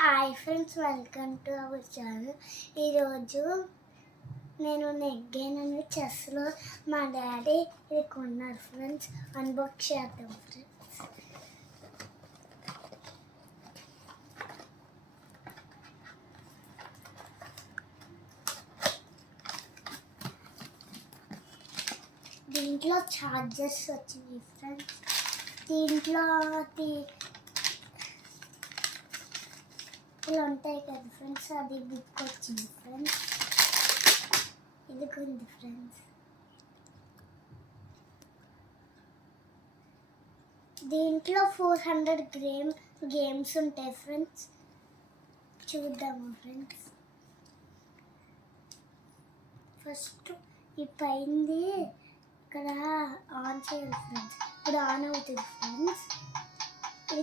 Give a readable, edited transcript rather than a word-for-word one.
Hi friends, welcome to our channel. ఈరోజు నేను నెగ్గానని చెస్లో మా డాడీ ఇది కొన్నారు ఫ్రెండ్స్. అన్బాక్స్ చేద్దాం ఫ్రెండ్స్. దీంట్లో ఛార్జర్స్ వచ్చినాయి ఫ్రెండ్స్. దీంట్లో ఇలా ఉంటాయి కదా ఫ్రెండ్స్, అది బుక్ వచ్చింది ఫ్రెండ్స్. ఇది కొంది ఫ్రెండ్స్. దీంట్లో 400 గేమ్స్ ఉంటాయి ఫ్రెండ్స్. చూద్దాము ఫ్రెండ్స్. ఫస్ట్ ఈ పైంది ఇక్కడ ఆన్ చేయాలి ఫ్రెండ్స్. ఇప్పుడు ఆన్ అవుతుంది ఫ్రెండ్స్. ఇది